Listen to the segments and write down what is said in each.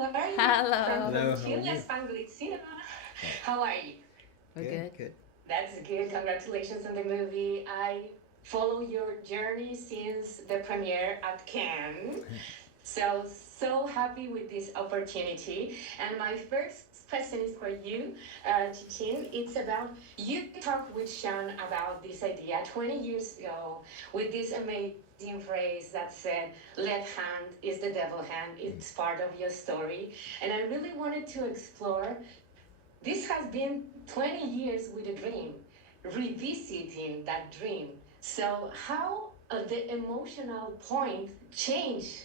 how are you? Hello. From Hello, how are Chile, you? Spanglish Cinema. How are you? We're Good, good. good. That's good. Congratulations on the movie. I follow your journey since the premiere at Cannes. So happy with this opportunity. And my first question is for you, Chichin. It's about you talked with Sean about this idea 20 years ago with this amazing phrase that said, "Left hand is the devil hand." It's part of your story, and I really wanted to explore. This has been 20 years with a dream, revisiting that dream. So how the emotional point changed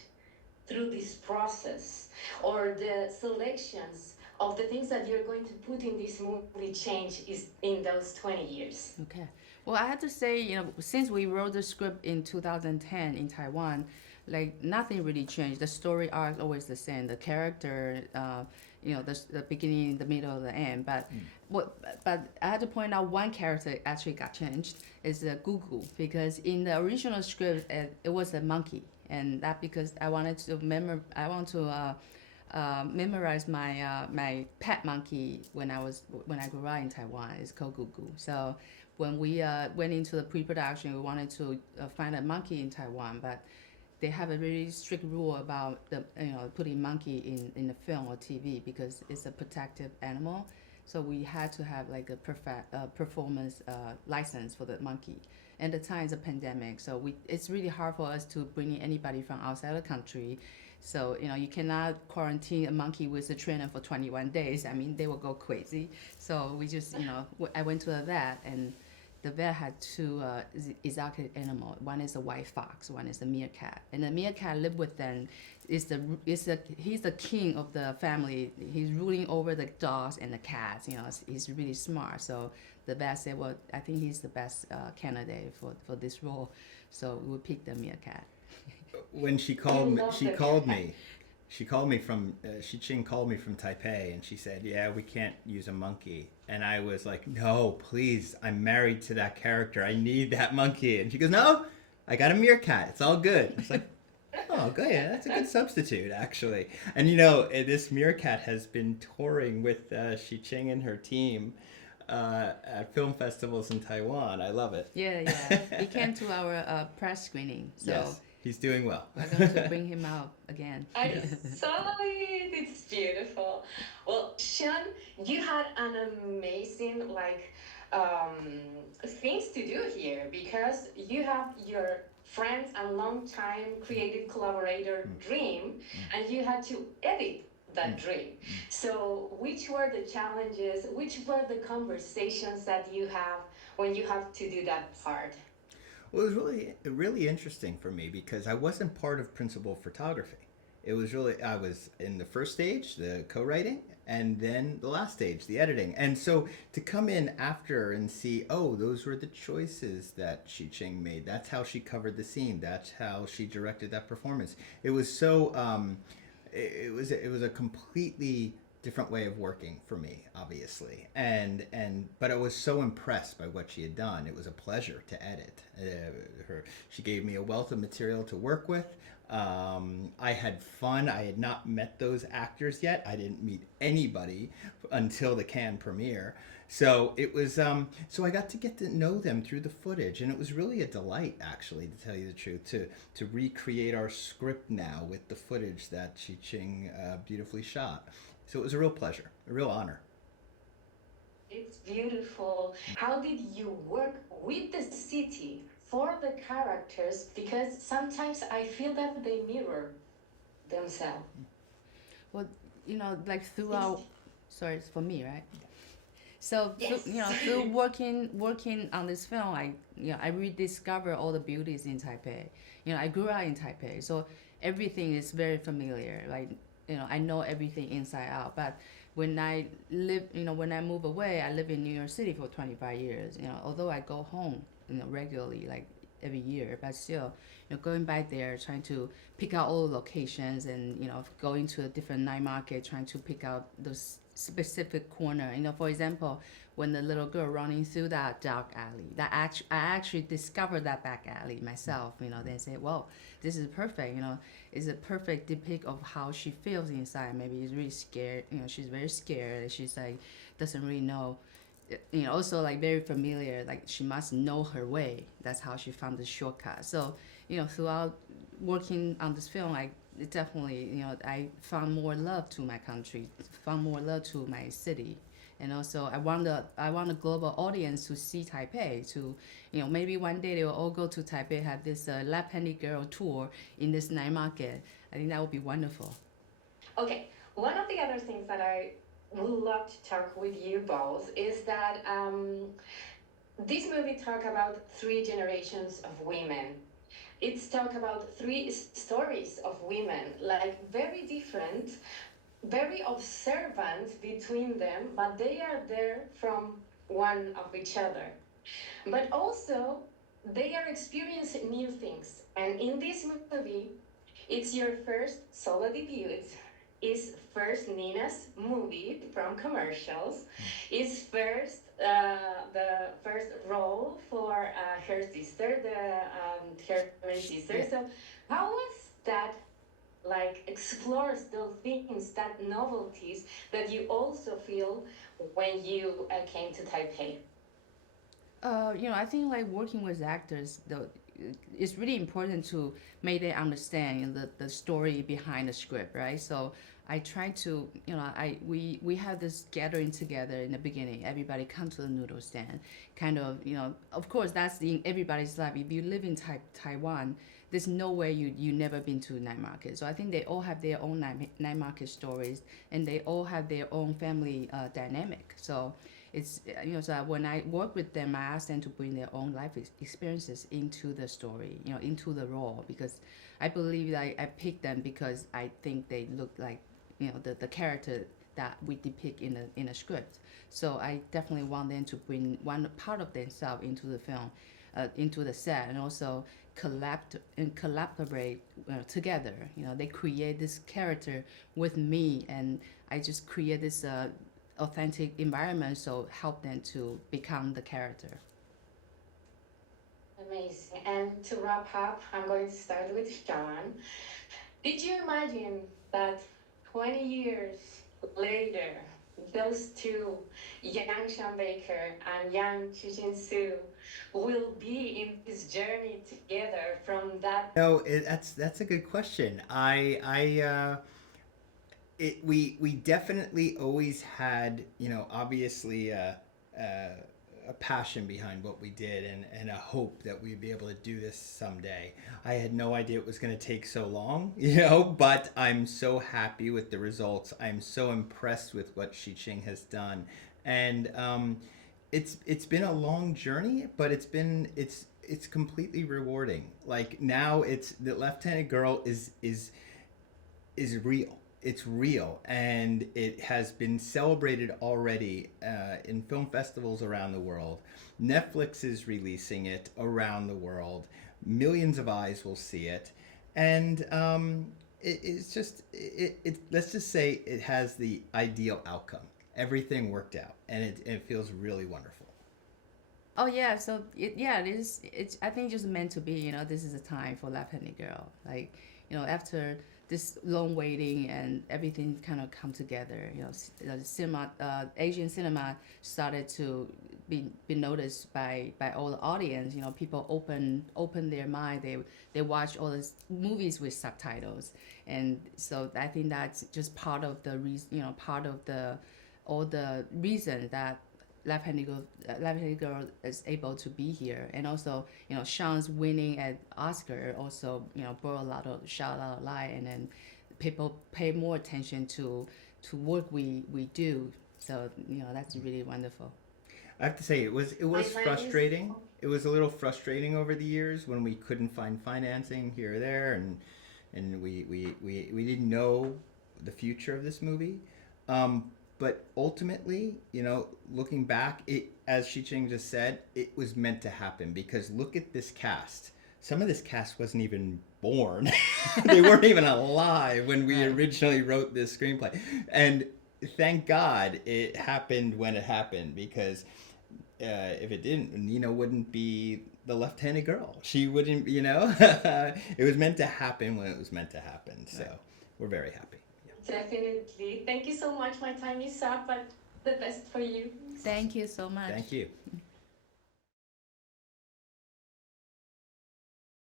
through this process, or the selections of the things that you're going to put in this movie change is in those 20 years. Okay. Well, I have to say, since we wrote the script in 2010 in Taiwan, like nothing really changed. The story arc always the same. The character, the beginning, the middle, the end. But I had to point out one character actually got changed. Is Gugu, because in the original script it was a monkey, and that because I wanted to memorize my pet monkey when I grew up in Taiwan. It's called Gugu. So when we went into the pre-production, we wanted to find a monkey in Taiwan, but they have a very strict rule about putting monkey in the film or TV because it's a protective animal. So we had to have like a performance license for the monkey. And the time is a pandemic, so it's really hard for us to bring in anybody from outside the country. So you cannot quarantine a monkey with a trainer for 21 days. I mean, they will go crazy. So we just I went to the vet, and the vet had two exotic animals. One is a white fox, one is a meerkat. And the meerkat lived with them. He's the king of the family. He's ruling over the dogs and the cats. He's really smart. So the vet said, well, I think he's the best candidate for this role. So we picked the meerkat. When she called me, Shih-ching called me from Taipei, and she said, "Yeah, we can't use a monkey." And I was like, "No, please, I'm married to that character. I need that monkey." And she goes, "No, I got a meerkat. It's all good." It's like, oh, good. Yeah, that's a good substitute, actually. And this meerkat has been touring with Shih-ching and her team at film festivals in Taiwan. I love it. Yeah. He came to our press screening. So Yes, he's doing well. we're going to bring him out again. I saw it. It's beautiful. Well, Sean, you had an amazing things to do here because you have your friends and long-time creative collaborator dream, and you had to edit that dream. So which were the challenges, which were the conversations that you have when you have to do that part? Well, it was really, really interesting for me because I wasn't part of principal photography. I was in the first stage, the co-writing, and then the last stage, the editing. And so to come in after and see, oh, those were the choices that Shih-ching made. That's how she covered the scene. That's how she directed that performance. It was so, it was a completely different way of working for me, obviously, but I was so impressed by what she had done. It was a pleasure to edit. She gave me a wealth of material to work with. I had fun. I had not met those actors yet. I didn't meet anybody until the Cannes premiere. So it was. So I got to get to know them through the footage, and it was really a delight, actually, to tell you the truth, to recreate our script now with the footage that Shih-ching beautifully shot. So it was a real pleasure, a real honor. It's beautiful. How did you work with the city for the characters? Because sometimes I feel that they mirror themselves. Well, like throughout. Sorry, it's for me, right? So Yes. through working on this film, I rediscover all the beauties in Taipei. I grew up in Taipei, so everything is very familiar. Like I know everything inside out. But when I when I move away, I live in New York City for 25 years. Although I go home regularly, like every year, but still going back there, trying to pick out all the locations, and going to a different night market, trying to pick out those specific corner. For example, when the little girl running through that dark alley, I actually discovered that back alley myself. They say, "Well, this is perfect." It's a perfect depict of how she feels inside. Maybe she's really scared. She's very scared. She's like doesn't really know. Also like very familiar. Like she must know her way. That's how she found the shortcut. So throughout working on this film, it definitely, I found more love to my country, found more love to my city. And also I want a global audience to see Taipei, to, maybe one day they will all go to Taipei, have this left-handed girl tour in this night market. I think that would be wonderful. Okay, one of the other things that I would love to talk with you both is that this movie talk about 3 generations of women. It's talk about 3 stories of women, like very different, very observant between them, but they are there from one of each other. But also, they are experiencing new things. And in this movie, it's your first solo debut. It's first Nina's movie from commercials. It's first the first role for her sister, her main sister. Yeah. So how was that? Like explores those things, that novelties that you also feel when you came to Taipei. I think like working with actors, though, it's really important to make them understand the story behind the script, right? So I try to, we have this gathering together in the beginning. Everybody come to the noodle stand, kind of, of course that's in everybody's life. If you live in Taiwan, there's no way you never been to night market. So I think they all have their own night market stories, and they all have their own family dynamic. So it's so when I work with them, I ask them to bring their own life experiences into the story, into the role, because I believe that I pick them because I think they look like the character that we depict in a script. So I definitely want them to bring one part of themselves into the film, into the set, and also collaborate together. They create this character with me, and I just create this authentic environment, so help them to become the character. Amazing. And to wrap up, I'm going to start with Sean. Did you imagine that 20 years later, those 2, young Sean Baker and young Shih-ching Tsou, will be in this journey together from that? No, that's a good question. We definitely always had, obviously a passion behind what we did, and a hope that we'd be able to do this someday. I had no idea it was going to take so long, but I'm so happy with the results. I'm so impressed with what Shih-ching has done. And it's been a long journey, but it's completely rewarding. Like now it's the Left-Handed Girl is real. It's real, and it has been celebrated already in film festivals around the world. Netflix is releasing it around the world. Millions of eyes will see it, and it's just let's just say it has the ideal outcome. Everything worked out, and it feels really wonderful. Oh yeah, so it is. It's I think just meant to be. This is a time for Left-Handed Girl. Like after this long waiting and everything kind of come together. The cinema, Asian cinema started to be noticed by all the audience. People open their mind. They watch all these movies with subtitles, and so I think that's just part of the reason. Part of all the reason that Left-Handed Girl is able to be here, and also Sean's winning at Oscar also brought a lot of light, and then people pay more attention to work we do. So that's really wonderful. I have to say it was frustrating. It was a little frustrating over the years when we couldn't find financing here or there, and we didn't know the future of this movie. But ultimately, looking back, as Shih-ching just said, it was meant to happen, because look at this cast. Some of this cast wasn't even born. They weren't even alive when we originally wrote this screenplay. And thank God it happened when it happened, because if it didn't, Nina wouldn't be the left-handed girl. She wouldn't, it was meant to happen when it was meant to happen. So we're very happy. Definitely. Thank you so much. My time is up, but the best for you. Thank you so much. Thank you.